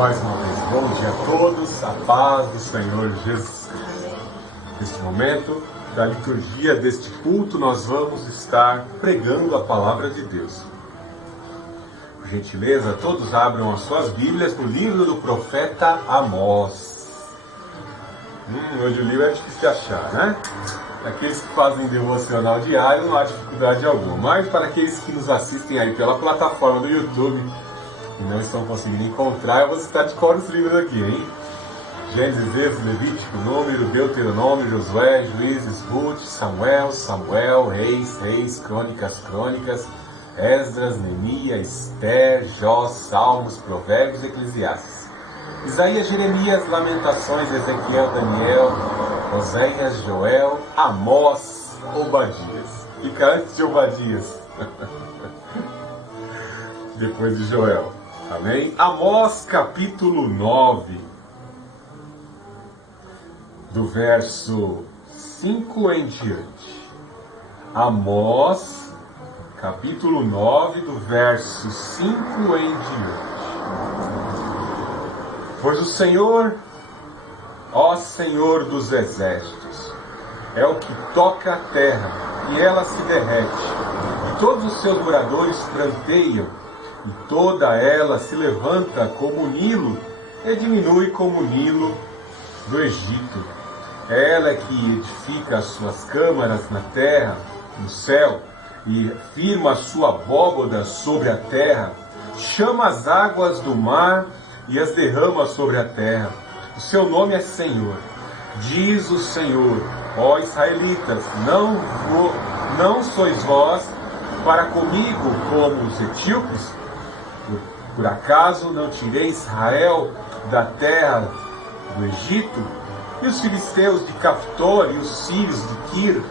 Mais uma vez, bom dia a todos, a paz do Senhor Jesus Cristo. Neste momento da liturgia deste culto, nós vamos estar pregando a palavra de Deus. Por gentileza, todos abram as suas Bíblias no livro do profeta Amós. Hoje o livro é difícil de achar, né? Aqueles que fazem devocional diário não há dificuldade alguma, mas para aqueles que nos assistem aí pela plataforma do YouTube e não estão conseguindo encontrar, eu vou citar de cor os livros aqui, hein? Gênesis, Êxodo, Levítico, Número, Deuteronômio, Josué, Juízes, Ruth, Samuel, Reis, Crônicas, Esdras, Neemias, Esther, Jó, Salmos, Provérbios e Eclesiastes. Isaías, Jeremias, Lamentações, Ezequiel, Daniel, Oséias, Joel, Amós, Obadias. Fica antes de Obadias. Depois de Joel. Amém? Amós capítulo 9. Do verso 5 em diante. Amós capítulo 9, do verso 5 em diante. Pois o Senhor, ó Senhor dos exércitos, é o que toca a terra, e ela se derrete, e todos os seus moradores pranteiam, e toda ela se levanta como o Nilo, e diminui como o Nilo do Egito. Ela é que edifica as suas câmaras na terra, no céu, e firma a sua abóboda sobre a terra, chama as águas do mar, e as derrama sobre a terra. O seu nome é Senhor. Diz o Senhor, ó israelitas, não sois vós para comigo como os etíopes? Por acaso não tirei Israel da terra do Egito? E os filisteus de Caftor e os sírios de Quir?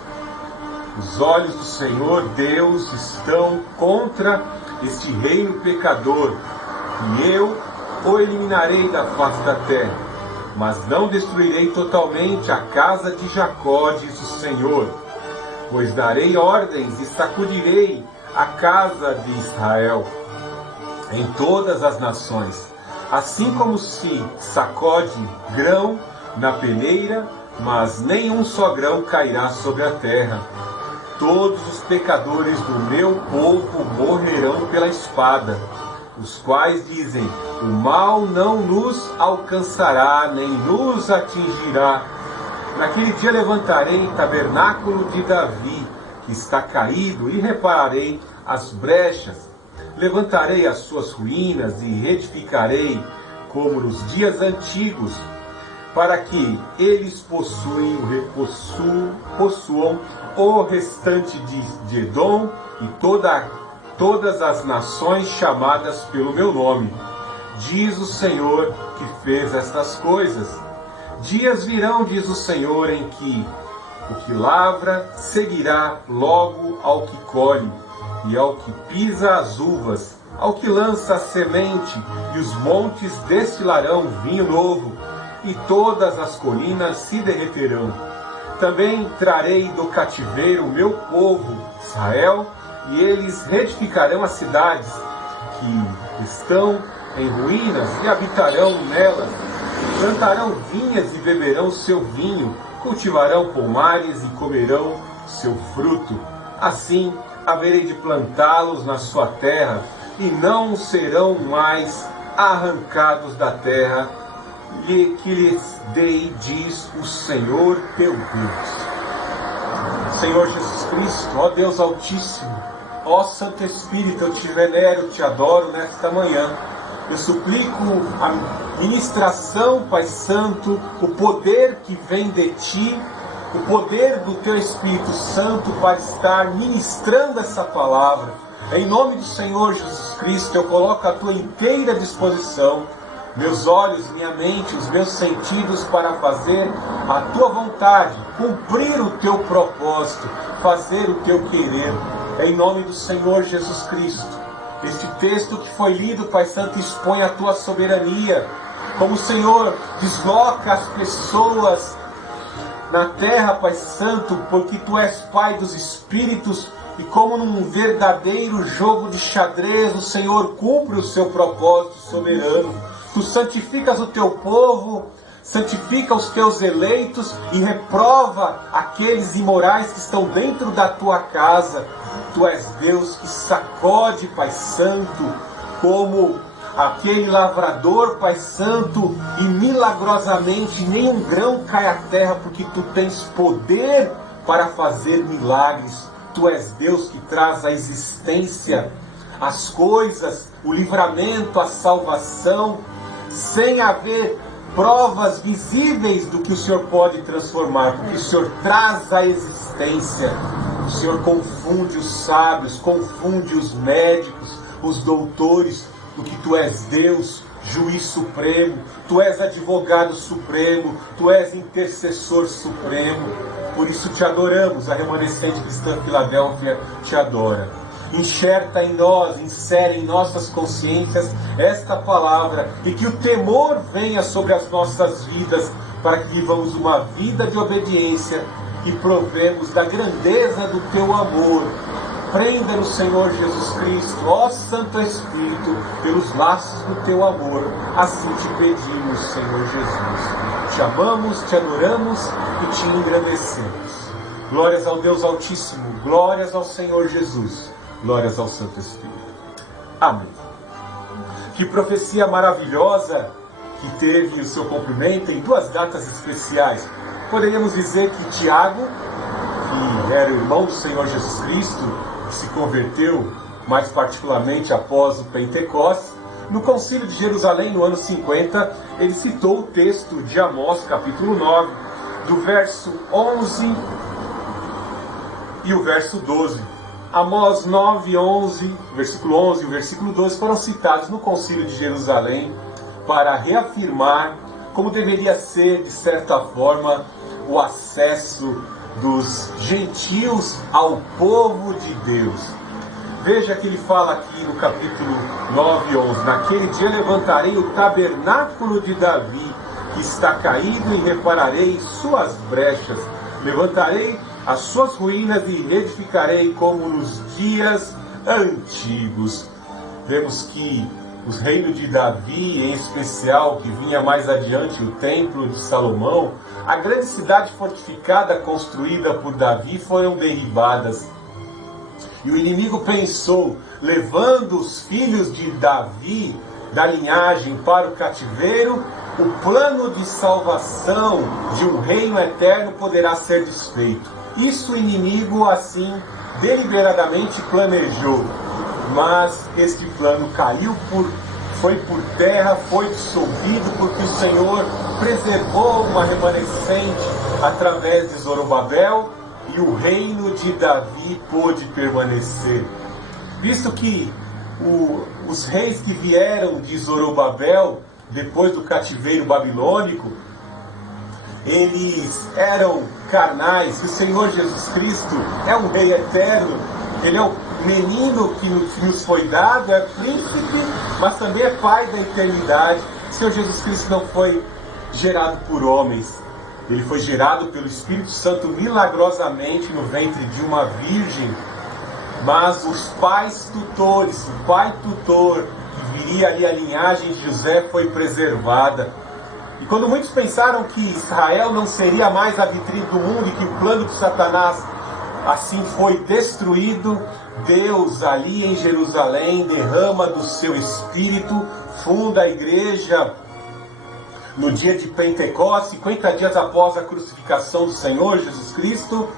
Os olhos do Senhor Deus estão contra este reino pecador, e eu o eliminarei da face da terra, mas não destruirei totalmente a casa de Jacó, diz o Senhor, pois darei ordens e sacudirei a casa de Israel em todas as nações, assim como se sacode grão na peneira, mas nenhum só grão cairá sobre a terra. Todos os pecadores do meu povo morrerão pela espada, os quais dizem, o mal não nos alcançará, nem nos atingirá. Naquele dia levantarei o tabernáculo de Davi, que está caído, e repararei as brechas. Levantarei as suas ruínas e reedificarei, como nos dias antigos, para que eles possuam o restante de Edom e todas as nações chamadas pelo meu nome. Diz o Senhor que fez estas coisas. Dias virão, diz o Senhor, em que o que lavra seguirá logo ao que colhe, e ao que pisa as uvas, ao que lança a semente, e os montes destilarão vinho novo, e todas as colinas se derreterão. Também trarei do cativeiro o meu povo, Israel, e eles reedificarão as cidades que estão em ruínas e habitarão nelas. Plantarão vinhas e beberão seu vinho, cultivarão pomares e comerão seu fruto. Assim haverei de plantá-los na sua terra, e não serão mais arrancados da terra que lhes dei, diz o Senhor teu Deus. Senhor Jesus Cristo, ó Deus Altíssimo, ó Santo Espírito, eu te venero, te adoro nesta manhã. Eu suplico a ministração, Pai Santo, o poder que vem de Ti, o poder do Teu Espírito Santo para estar ministrando essa palavra. Em nome do Senhor Jesus Cristo, eu coloco à Tua inteira disposição, meus olhos, minha mente, os meus sentidos para fazer a Tua vontade, cumprir o Teu propósito, fazer o Teu querer. Em nome do Senhor Jesus Cristo. Este texto que foi lido, Pai Santo, expõe a Tua soberania. Como o Senhor desloca as pessoas na terra, Pai Santo, porque Tu és Pai dos Espíritos, e como num verdadeiro jogo de xadrez, o Senhor cumpre o Seu propósito soberano. Tu santificas o teu povo, santifica os teus eleitos e reprova aqueles imorais que estão dentro da tua casa. Tu és Deus que sacode, Pai Santo, como aquele lavrador, Pai Santo, e milagrosamente nenhum grão cai à terra, porque Tu tens poder para fazer milagres. Tu és Deus que traz à existência as coisas, o livramento, a salvação, sem haver provas visíveis do que o Senhor pode transformar, porque o Senhor traz à existência. O Senhor confunde os sábios, confunde os médicos, os doutores, porque Tu és Deus, juiz supremo, Tu és advogado supremo, Tu és intercessor supremo. Por isso te adoramos, a remanescente cristã Filadélfia te adora. Enxerta em nós, insere em nossas consciências esta palavra, e que o temor venha sobre as nossas vidas, para que vivamos uma vida de obediência e provemos da grandeza do Teu amor. Prenda no Senhor Jesus Cristo, ó Santo Espírito, pelos laços do Teu amor. Assim te pedimos, Senhor Jesus. Te amamos, te adoramos e te engrandecemos. Glórias ao Deus Altíssimo, glórias ao Senhor Jesus, glórias ao Santo Espírito. Amém. Que profecia maravilhosa que teve o seu cumprimento em duas datas especiais. Poderíamos dizer que Tiago, que era irmão do Senhor Jesus Cristo, que se converteu mais particularmente após o Pentecostes, no Concílio de Jerusalém, no ano 50, ele citou o texto de Amós, capítulo 9, do verso 11 e o verso 12. Amós 9, 11, versículo 11 e o versículo 12 foram citados no Concílio de Jerusalém para reafirmar como deveria ser, de certa forma, o acesso dos gentios ao povo de Deus. Veja que ele fala aqui no capítulo 9 e 11. Naquele dia levantarei o tabernáculo de Davi, que está caído, e repararei suas brechas. Levantarei as suas ruínas e reedificarei como nos dias antigos. Vemos que os reinos de Davi, em especial, que vinha mais adiante, o templo de Salomão, a grande cidade fortificada construída por Davi, foram derribadas. E o inimigo pensou, levando os filhos de Davi, da linhagem, para o cativeiro, o plano de salvação de um reino eterno poderá ser desfeito. Isso o inimigo, assim, deliberadamente planejou. Mas este plano caiu, foi por terra, foi dissolvido, porque o Senhor preservou uma remanescente através de Zorobabel, e o reino de Davi pôde permanecer. Visto que os reis que vieram de Zorobabel, depois do cativeiro babilônico, eles eram carnais, e o Senhor Jesus Cristo é um rei eterno, ele é o menino que nos foi dado, é príncipe, mas também é pai da eternidade. O Senhor Jesus Cristo não foi gerado por homens, ele foi gerado pelo Espírito Santo milagrosamente no ventre de uma virgem. Mas os pais tutores, o pai tutor, que viria ali a linhagem de José, foi preservada. E quando muitos pensaram que Israel não seria mais a vitrine do mundo e que o plano de Satanás assim foi destruído, Deus ali em Jerusalém derrama do seu Espírito, funda a igreja no dia de Pentecostes, 50 dias após a crucificação do Senhor Jesus Cristo.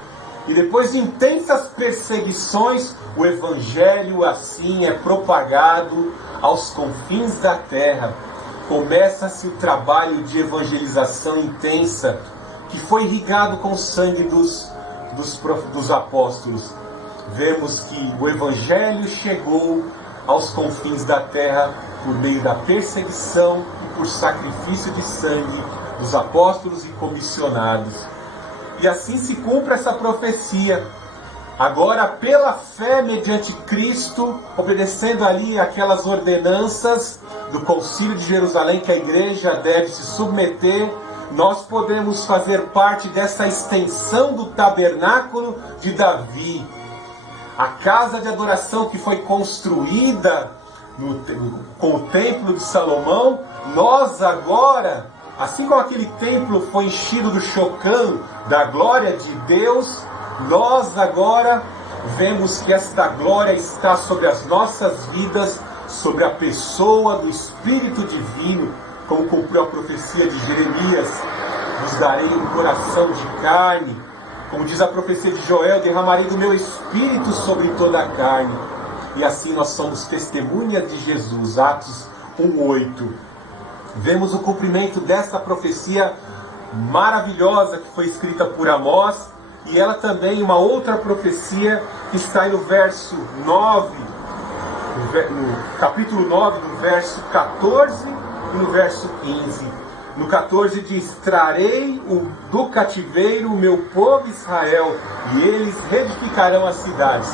E depois de intensas perseguições, o Evangelho assim é propagado aos confins da terra. Começa-se o trabalho de evangelização intensa, que foi irrigado com o sangue dos apóstolos. Vemos que o Evangelho chegou aos confins da terra por meio da perseguição e por sacrifício de sangue dos apóstolos e comissionados. E assim se cumpre essa profecia. Agora, pela fé mediante Cristo, obedecendo ali aquelas ordenanças do Concílio de Jerusalém que a igreja deve se submeter, nós podemos fazer parte dessa extensão do tabernáculo de Davi. A casa de adoração que foi construída com o templo de Salomão, nós agora, assim como aquele templo foi enchido do Shocã, da glória de Deus, nós agora vemos que esta glória está sobre as nossas vidas, sobre a pessoa do Espírito Divino, como cumpriu a profecia de Jeremias: vos darei um coração de carne. Como diz a profecia de Joel: derramarei do meu Espírito sobre toda a carne. E assim nós somos testemunhas de Jesus. Atos 1:8. Vemos o cumprimento dessa profecia maravilhosa que foi escrita por Amós, e ela também, uma outra profecia que está aí no verso 9, no capítulo 9, no verso 14 e no verso 15. No 14 diz: trarei do cativeiro o meu povo Israel, e eles reedificarão as cidades.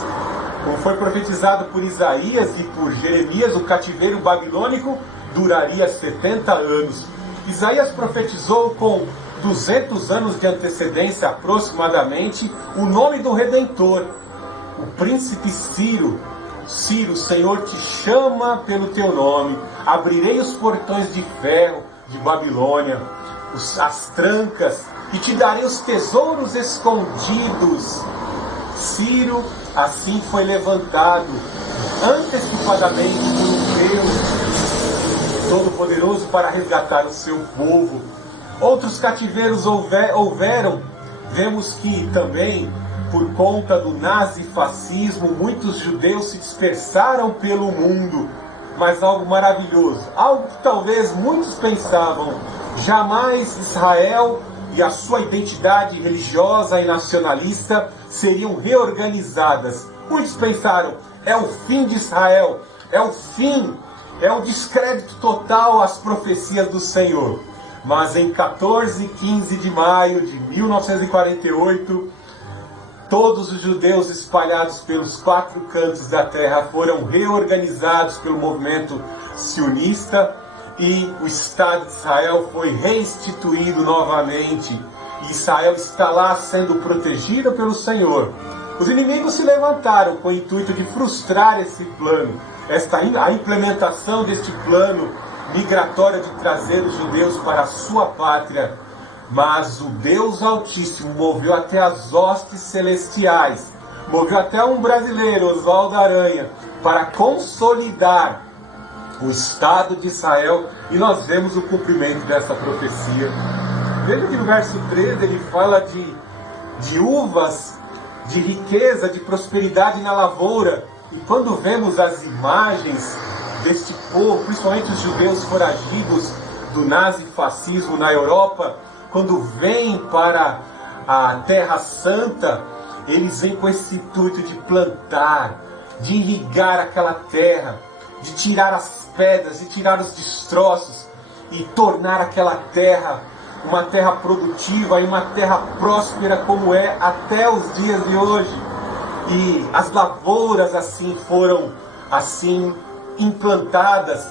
Como foi profetizado por Isaías e por Jeremias, o cativeiro babilônico duraria 70 anos. Isaías profetizou com 200 anos de antecedência aproximadamente o nome do Redentor, o príncipe Ciro. Ciro, o Senhor te chama pelo teu nome. Abrirei os portões de ferro de Babilônia, as trancas, e te darei os tesouros escondidos. Ciro assim foi levantado antecipadamente por um Deus Todo-Poderoso para resgatar o seu povo. Outros cativeiros houveram. Vemos que também, por conta do nazifascismo, muitos judeus se dispersaram pelo mundo. Mas algo maravilhoso, algo que talvez muitos pensavam: jamais Israel e a sua identidade religiosa e nacionalista seriam reorganizadas. Muitos pensaram: é o fim de Israel, é o fim, é o descrédito total às profecias do Senhor. Mas em 14 e 15 de maio de 1948, todos os judeus espalhados pelos 4 cantos da terra foram reorganizados pelo movimento sionista, e o Estado de Israel foi reinstituído novamente. E Israel está lá sendo protegido pelo Senhor. Os inimigos se levantaram com o intuito de frustrar esse plano, a implementação deste plano migratório de trazer os judeus para a sua pátria. Mas o Deus Altíssimo moveu até as hostes celestiais, moveu até um brasileiro, Oswaldo Aranha, para consolidar o Estado de Israel, e nós vemos o cumprimento dessa profecia. Veja que no verso 13 ele fala de uvas, de riqueza, de prosperidade na lavoura. E quando vemos as imagens deste povo, principalmente os judeus foragidos do nazifascismo na Europa, quando vêm para a Terra Santa, eles vêm com esse intuito de plantar, de irrigar aquela terra, de tirar as pedras, de tirar os destroços e tornar aquela terra uma terra produtiva e uma terra próspera, como é até os dias de hoje. E as lavouras assim foram assim implantadas,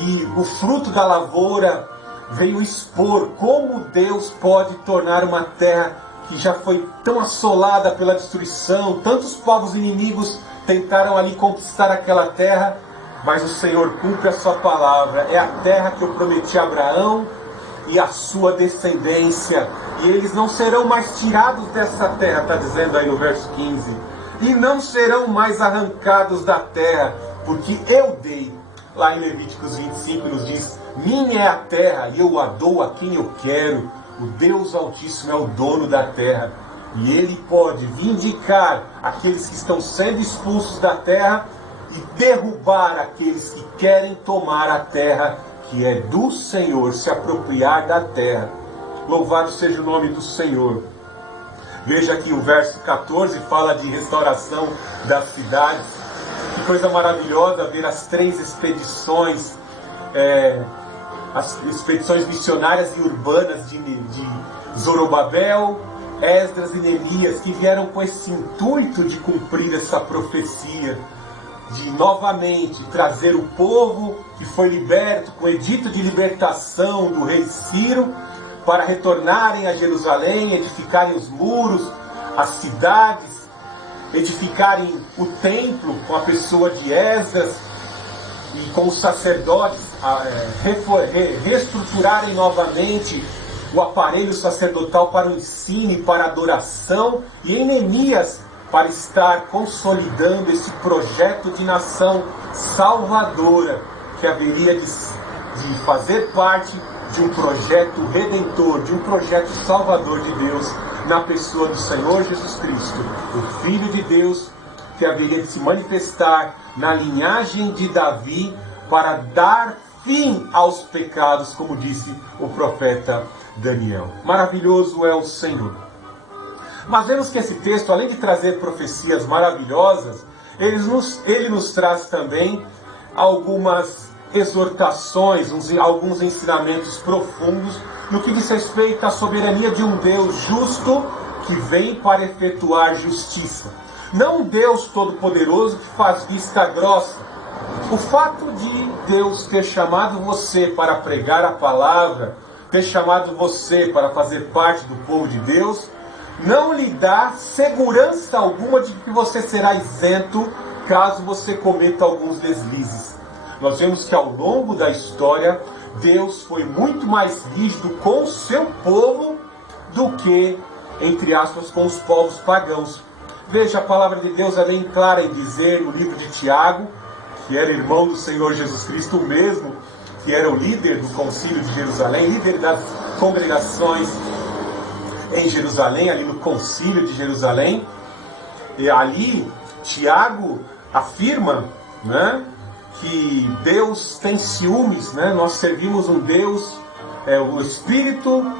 e o fruto da lavoura veio expor como Deus pode tornar uma terra que já foi tão assolada pela destruição. Tantos povos inimigos tentaram ali conquistar aquela terra, mas o Senhor cumpre a sua palavra. É a terra que eu prometi a Abraão e a sua descendência, e eles não serão mais tirados dessa terra, está dizendo aí no verso 15, e não serão mais arrancados da terra, porque eu dei. Lá em Levíticos 25 nos diz: minha é a terra e eu a dou a quem eu quero. O Deus Altíssimo é o dono da terra, e Ele pode vindicar aqueles que estão sendo expulsos da terra e derrubar aqueles que querem tomar a terra que é do Senhor, se apropriar da terra. Louvado seja o nome do Senhor. Veja que o verso 14 fala de restauração das cidades. Que coisa maravilhosa ver as 3 expedições, as expedições missionárias e urbanas de Zorobabel, Esdras e Neemias, que vieram com esse intuito de cumprir essa profecia, de novamente trazer o povo que foi liberto com o edito de libertação do rei Ciro, para retornarem a Jerusalém, edificarem os muros, as cidades, edificarem o templo com a pessoa de Esdras, e com os sacerdotes reestruturarem novamente o aparelho sacerdotal para o ensino e para a adoração, e em Neemias para estar consolidando esse projeto de nação salvadora que haveria de fazer parte de um projeto redentor, de um projeto salvador de Deus na pessoa do Senhor Jesus Cristo, o Filho de Deus, que haveria de se manifestar na linhagem de Davi para dar fim aos pecados, como disse o profeta Daniel. Maravilhoso é o Senhor. Mas vemos que esse texto, além de trazer profecias maravilhosas, ele nos traz também algumas exortações, alguns ensinamentos profundos no que diz respeito à soberania de um Deus justo que vem para efetuar justiça. Não um Deus todo-poderoso que faz vista grossa. O fato de Deus ter chamado você para pregar a palavra, ter chamado você para fazer parte do povo de Deus, não lhe dá segurança alguma de que você será isento caso você cometa alguns deslizes. Nós vemos que ao longo da história, Deus foi muito mais rígido com o seu povo do que, entre aspas, com os povos pagãos. Veja, a palavra de Deus é bem clara em dizer no livro de Tiago, que era irmão do Senhor Jesus Cristo, o mesmo que era o líder do concílio de Jerusalém, líder das congregações em Jerusalém, ali no concílio de Jerusalém. E ali, Tiago afirma, né, que Deus tem ciúmes, né? Nós servimos um Deus, o Espírito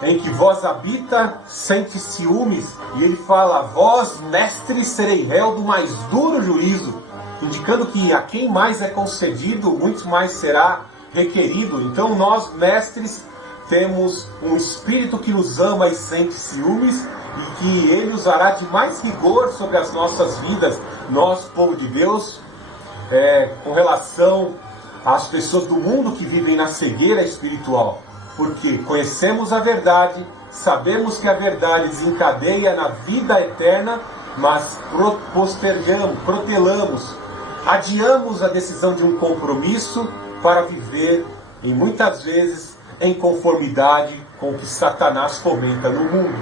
em que vós habita sente ciúmes, e ele fala: vós, mestres, serei réu do mais duro juízo, indicando que a quem mais é concedido, muito mais será requerido. Então nós, mestres, temos um Espírito que nos ama e sente ciúmes, e que ele usará de mais rigor sobre as nossas vidas, nós, povo de Deus, com relação às pessoas do mundo que vivem na cegueira espiritual. Porque conhecemos a verdade, sabemos que a verdade desencadeia na vida eterna, mas protelamos, adiamos a decisão de um compromisso para viver, e muitas vezes, em conformidade com o que Satanás fomenta no mundo.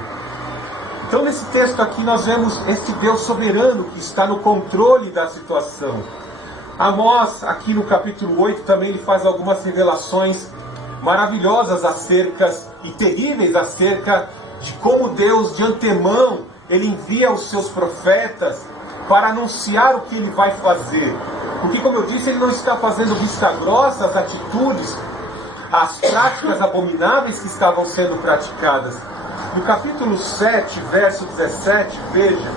Então, nesse texto aqui, nós vemos esse Deus soberano que está no controle da situação. Amós, aqui no capítulo 8, também ele faz algumas revelações maravilhosas e terríveis acerca de como Deus, de antemão, ele envia os seus profetas para anunciar o que ele vai fazer. Porque, como eu disse, ele não está fazendo vista grossa às atitudes, às práticas abomináveis que estavam sendo praticadas. No capítulo 7, verso 17, veja: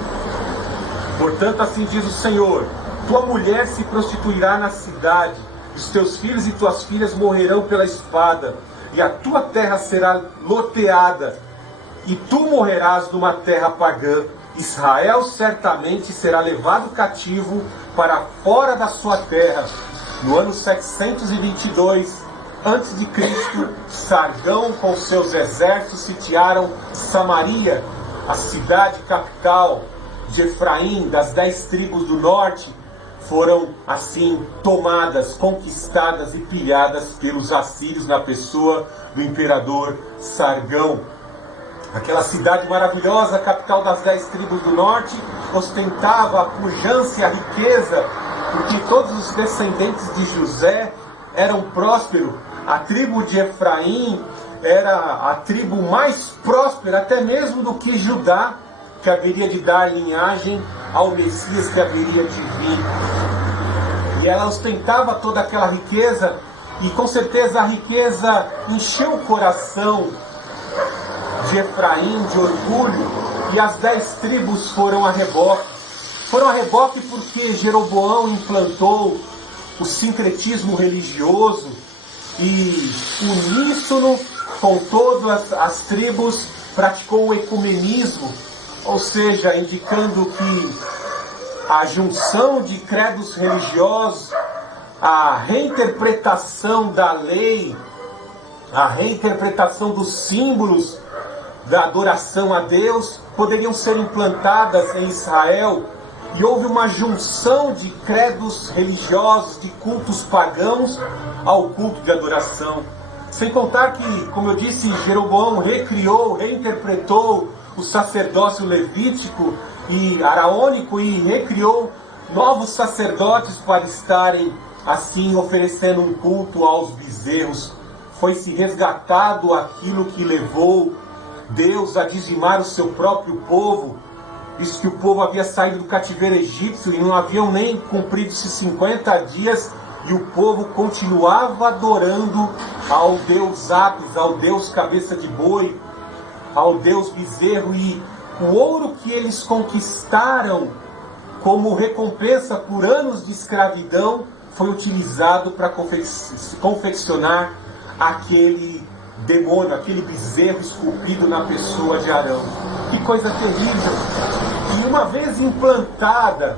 portanto, assim diz o Senhor, tua mulher se prostituirá na cidade, os teus filhos e tuas filhas morrerão pela espada, e a tua terra será loteada, e tu morrerás numa terra pagã. Israel certamente será levado cativo para fora da sua terra. No ano 722 a.C., Sargão com seus exércitos sitiaram Samaria, a cidade capital de Efraim, das 10 tribos do norte, foram assim tomadas, conquistadas e pilhadas pelos assírios na pessoa do imperador Sargão. Aquela cidade maravilhosa, capital das 10 tribos do norte, ostentava a pujança e a riqueza, porque todos os descendentes de José eram prósperos. A tribo de Efraim era a tribo mais próspera, até mesmo do que Judá, que haveria de dar linhagem ao Messias que haveria de vir. E ela ostentava toda aquela riqueza, e com certeza a riqueza encheu o coração de Efraim de orgulho, e as 10 tribos foram a reboque. Foram a reboque porque Jeroboão implantou o sincretismo religioso, e uníssono com todas as tribos praticou o ecumenismo, ou seja, indicando que a junção de credos religiosos, a reinterpretação da lei, a reinterpretação dos símbolos da adoração a Deus poderiam ser implantadas em Israel, e houve uma junção de credos religiosos, de cultos pagãos ao culto de adoração. Sem contar que, como eu disse, Jeroboão recriou, reinterpretou o sacerdócio levítico e araônico e recriou novos sacerdotes para estarem assim oferecendo um culto aos bezerros. Foi-se resgatado aquilo que levou Deus a dizimar o seu próprio povo. Diz que o povo havia saído do cativeiro egípcio e não haviam nem cumprido esses 50 dias e o povo continuava adorando ao Deus Apis, ao Deus cabeça de boi, ao Deus bezerro, e o ouro que eles conquistaram como recompensa por anos de escravidão foi utilizado para confeccionar aquele demônio, aquele bezerro esculpido na pessoa de Arão. Que coisa terrível! E uma vez implantada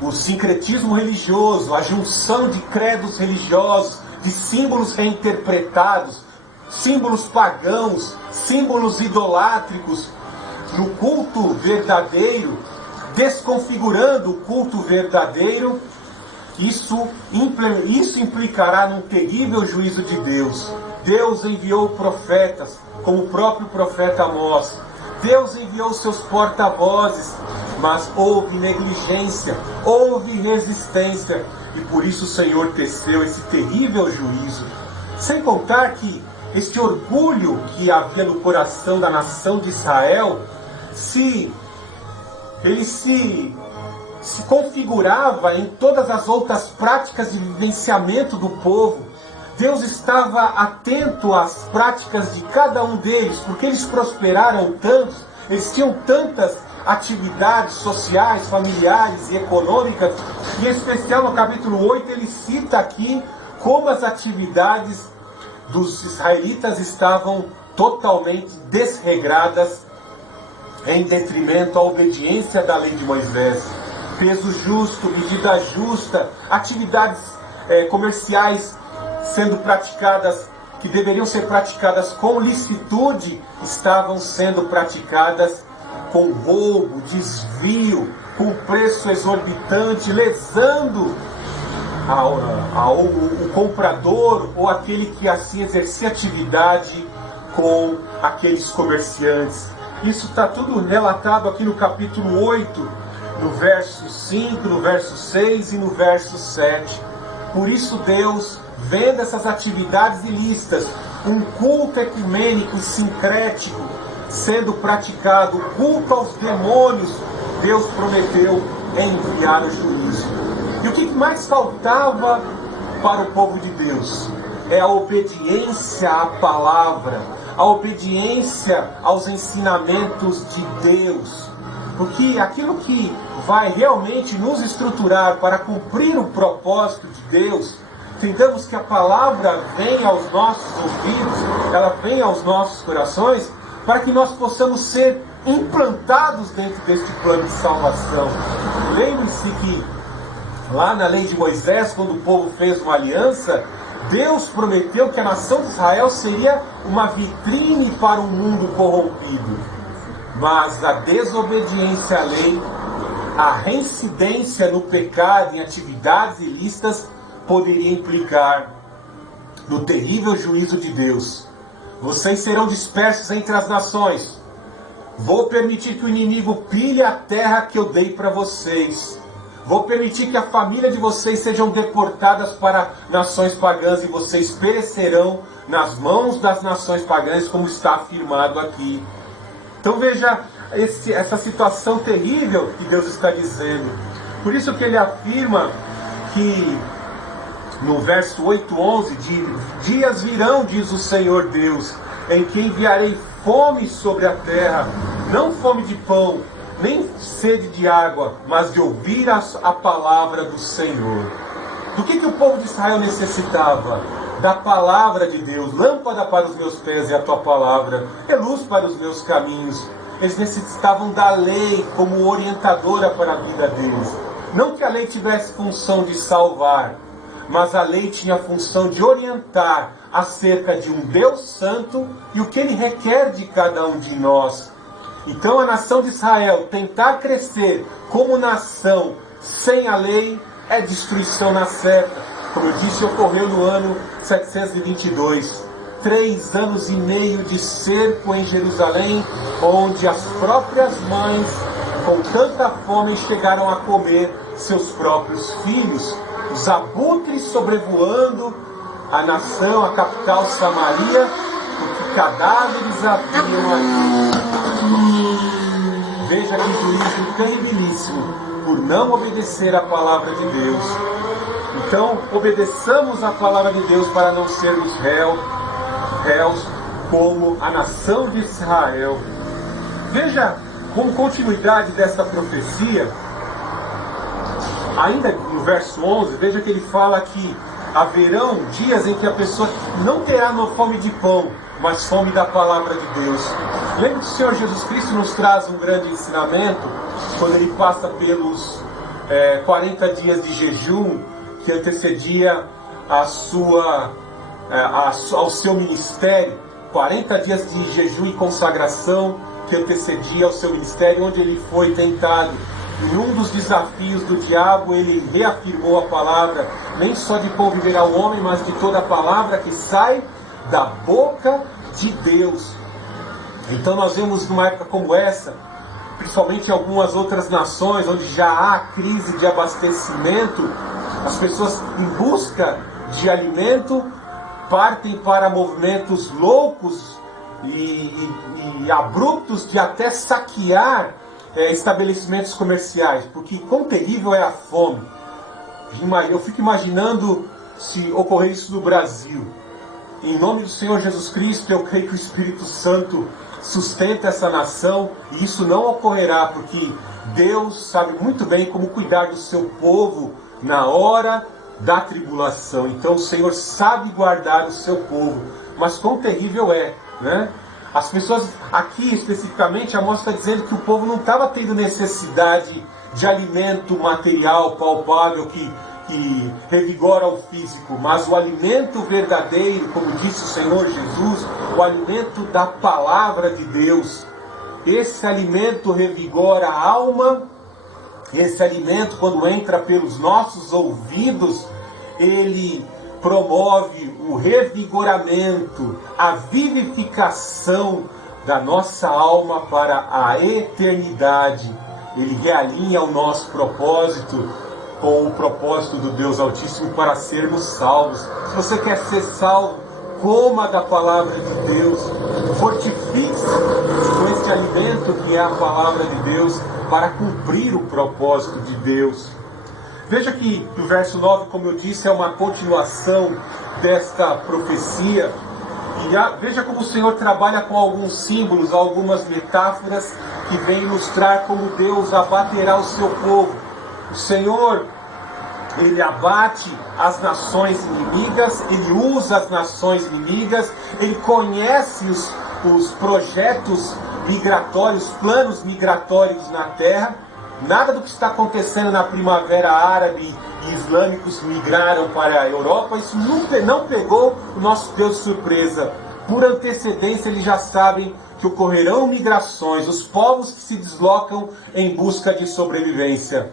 o sincretismo religioso, a junção de credos religiosos, de símbolos reinterpretados, símbolos pagãos, símbolos idolátricos, no culto verdadeiro, desconfigurando o culto verdadeiro, isso implicará num terrível juízo de Deus. Deus enviou profetas, como o próprio profeta Amós. Deus enviou seus porta-vozes, mas houve negligência, houve resistência, e por isso o Senhor teceu esse terrível juízo. Sem contar que este orgulho que havia no coração da nação de Israel, ele se configurava em todas as outras práticas de vivenciamento do povo. Deus estava atento às práticas de cada um deles, porque eles prosperaram tanto, eles tinham tantas atividades sociais, familiares e econômicas, e em especial no capítulo 8 ele cita aqui como as atividades dos israelitas estavam totalmente desregradas em detrimento à obediência da lei de Moisés. Peso justo, medida justa, atividades comerciais sendo praticadas, que deveriam ser praticadas com licitude, estavam sendo praticadas com roubo, desvio, com preço exorbitante, lesando o comprador ou aquele que assim exercia atividade com aqueles comerciantes. Isso está tudo relatado aqui no capítulo 8, no verso 5, no verso 6 e no verso 7. Por isso Deus, vendo essas atividades ilícitas, um culto ecumênico e sincrético sendo praticado, culto aos demônios, Deus prometeu enviar o juízo. E o que mais faltava para o povo de Deus? É a obediência à palavra, a obediência aos ensinamentos de Deus. Porque aquilo que vai realmente nos estruturar para cumprir o propósito de Deus, entendamos que a palavra vem aos nossos ouvidos, ela vem aos nossos corações, para que nós possamos ser implantados dentro deste plano de salvação. Lembre-se que lá na lei de Moisés, quando o povo fez uma aliança, Deus prometeu que a nação de Israel seria uma vitrine para um mundo corrompido. Mas a desobediência à lei, a reincidência no pecado, em atividades ilícitas, poderia implicar no terrível juízo de Deus. Vocês serão dispersos entre as nações. Vou permitir que o inimigo pilhe a terra que eu dei para vocês. Vou permitir que a família de vocês sejam deportadas para nações pagãs e vocês perecerão nas mãos das nações pagãs, como está afirmado aqui. Então veja essa situação terrível que Deus está dizendo. Por isso que ele afirma que no verso 8:11, dias virão, diz o Senhor Deus, em que enviarei fome sobre a terra, não fome de pão, nem sede de água, mas de ouvir a palavra do Senhor. Do que o povo de Israel necessitava? Da palavra de Deus. Lâmpada para os meus pés é a tua palavra, é luz para os meus caminhos. Eles necessitavam da lei como orientadora para a vida deles. Não que a lei tivesse função de salvar, mas a lei tinha a função de orientar acerca de um Deus santo e o que Ele requer de cada um de nós. Então a nação de Israel tentar crescer como nação sem a lei é destruição na certa. Como eu disse, ocorreu no ano 722. 3 anos e meio de cerco em Jerusalém, onde as próprias mães, com tanta fome, chegaram a comer seus próprios filhos. Os abutres sobrevoando a nação, a capital Samaria, porque cadáveres haviam ali. Veja que juízo terribilíssimo por não obedecer à palavra de Deus. Então, obedeçamos a palavra de Deus para não sermos réus como a nação de Israel. Veja, como continuidade desta profecia, ainda no verso 11, veja que ele fala que haverão dias em que a pessoa não terá fome de pão, mas fome da palavra de Deus. Lembra que o Senhor Jesus Cristo nos traz um grande ensinamento, quando ele passa pelos 40 dias de jejum, que antecedia ao seu ministério, 40 dias de jejum e consagração, que antecedia ao seu ministério, onde ele foi tentado. Em um dos desafios do diabo, ele reafirmou a palavra: nem só de pão viverá o homem, mas de toda a palavra que sai da boca de Deus. Então nós vemos numa época como essa, principalmente em algumas outras nações, onde já há crise de abastecimento, as pessoas em busca de alimento partem para movimentos loucos e abruptos de até saquear estabelecimentos comerciais, porque quão terrível é a fome. Eu fico imaginando se ocorrer isso no Brasil. Em nome do Senhor Jesus Cristo, eu creio que o Espírito Santo sustenta essa nação, e isso não ocorrerá, porque Deus sabe muito bem como cuidar do seu povo na hora da tribulação. Então o Senhor sabe guardar o seu povo, mas quão terrível é, né? As pessoas, aqui especificamente, a moça está dizendo que o povo não estava tendo necessidade de alimento material, palpável, que revigora o físico, mas o alimento verdadeiro, como disse o Senhor Jesus, o alimento da palavra de Deus. Esse alimento revigora a alma, esse alimento, quando entra pelos nossos ouvidos, ele promove o revigoramento, a vivificação da nossa alma para a eternidade. Ele realinha o nosso propósito com o propósito do Deus Altíssimo para sermos salvos. Se você quer ser salvo, coma da palavra de Deus, fortifique-se com este alimento que é a palavra de Deus para cumprir o propósito de Deus. Veja que o verso 9, como eu disse, é uma continuação desta profecia. E veja como o Senhor trabalha com alguns símbolos, algumas metáforas que vêm ilustrar como Deus abaterá o seu povo. O Senhor, Ele abate as nações inimigas, Ele usa as nações inimigas, Ele conhece os projetos migratórios, planos migratórios na terra. Nada do que está acontecendo na primavera árabe e islâmicos migraram para a Europa. Isso não pegou o nosso Deus de surpresa. Por antecedência, eles já sabem que ocorrerão migrações, os povos que se deslocam em busca de sobrevivência.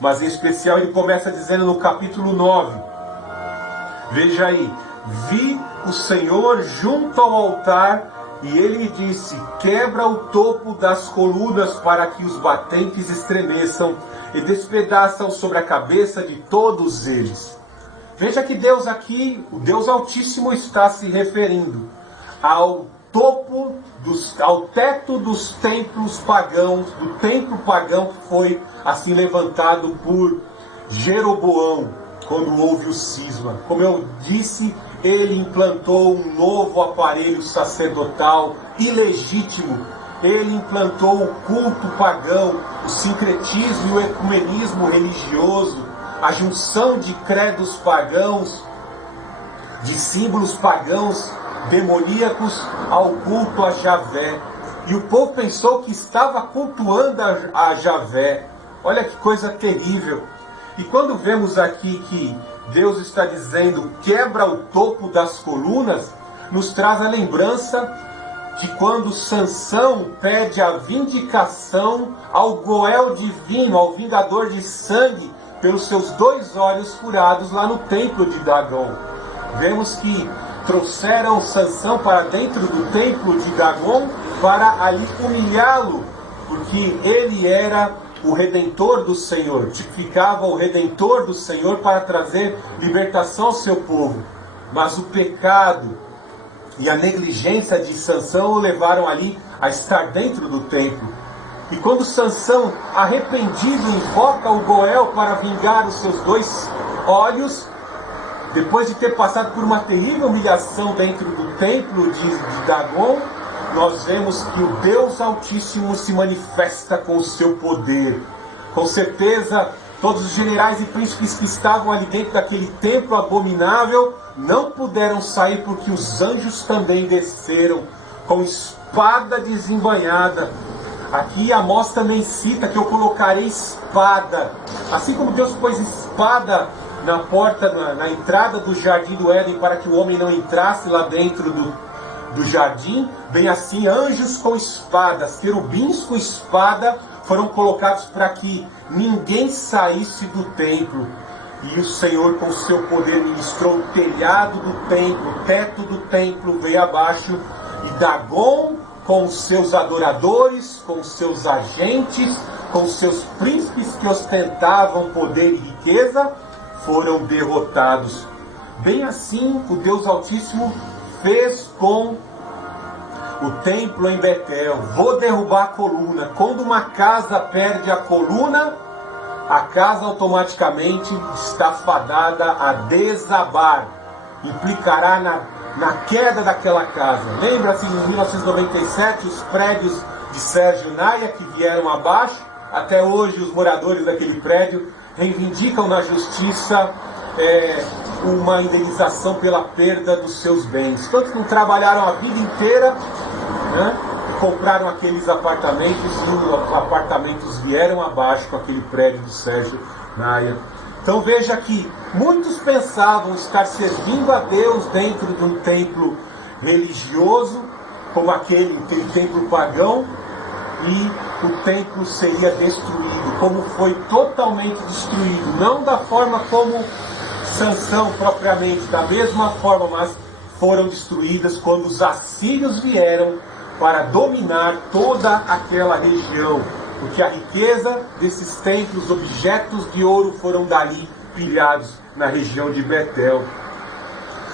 Mas em especial ele começa dizendo no capítulo 9, veja aí: vi o Senhor junto ao altar, e ele me disse: quebra o topo das colunas para que os batentes estremeçam, e despedaçam sobre a cabeça de todos eles. Veja que Deus aqui, o Deus Altíssimo, está se referindo ao ao teto dos templos pagãos, do templo pagão que foi assim levantado por Jeroboão, quando houve o cisma. Como eu disse, ele implantou um novo aparelho sacerdotal ilegítimo. Ele implantou o culto pagão, o sincretismo e o ecumenismo religioso, a junção de credos pagãos, de símbolos pagãos demoníacos ao culto a Javé. E o povo pensou que estava cultuando a Javé. Olha que coisa terrível. E quando vemos aqui que Deus está dizendo quebra o topo das colunas, nos traz a lembrança de quando Sansão pede a vindicação ao Goel divino, ao vingador de sangue, pelos seus 2 olhos furados lá no templo de Dagon. Vemos que trouxeram Sansão para dentro do templo de Dagon para ali humilhá-lo, porque ele era o Redentor do Senhor, tipificava o Redentor do Senhor para trazer libertação ao seu povo. Mas o pecado e a negligência de Sansão o levaram ali a estar dentro do templo. E quando Sansão, arrependido, invoca o Goel para vingar os seus 2 olhos, depois de ter passado por uma terrível humilhação dentro do templo de Dagon, nós vemos que o Deus Altíssimo se manifesta com o seu poder. Com certeza, todos os generais e príncipes que estavam ali dentro daquele templo abominável não puderam sair, porque os anjos também desceram com espada desembainhada. Aqui Amós também cita que eu colocarei espada. Assim como Deus pôs espada na porta, na entrada do jardim do Éden, para que o homem não entrasse lá dentro do jardim, bem assim anjos com espadas, querubins com espada foram colocados para que ninguém saísse do templo. E o Senhor, com o seu poder, ministrou o telhado do templo, o teto do templo veio abaixo, e Dagon, com os seus adoradores, com os seus agentes, com os seus príncipes que ostentavam poder e riqueza, foram derrotados. Bem assim, o Deus Altíssimo fez com o templo em Betel. Vou derrubar a coluna. Quando uma casa perde a coluna, a casa automaticamente está fadada a desabar. Implicará na queda daquela casa. Lembra-se, em 1997, os prédios de Sérgio Naia que vieram abaixo? Até hoje os moradores daquele prédio reivindicam na justiça uma indenização pela perda dos seus bens. Todos que não trabalharam a vida inteira, né, compraram aqueles apartamentos, e os apartamentos vieram abaixo com aquele prédio do Sérgio Naia. Então veja que muitos pensavam estar servindo a Deus dentro de um templo religioso, como aquele templo pagão, e o templo seria destruído, como foi totalmente destruído, não da forma como Sansão propriamente, da mesma forma, mas foram destruídas quando os assírios vieram para dominar toda aquela região, porque a riqueza desses templos, objetos de ouro, foram dali pilhados na região de Betel.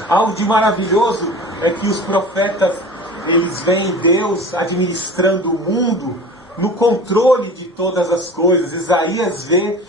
Algo de maravilhoso é que os profetas, eles veem Deus administrando o mundo no controle de todas as coisas. Isaías vê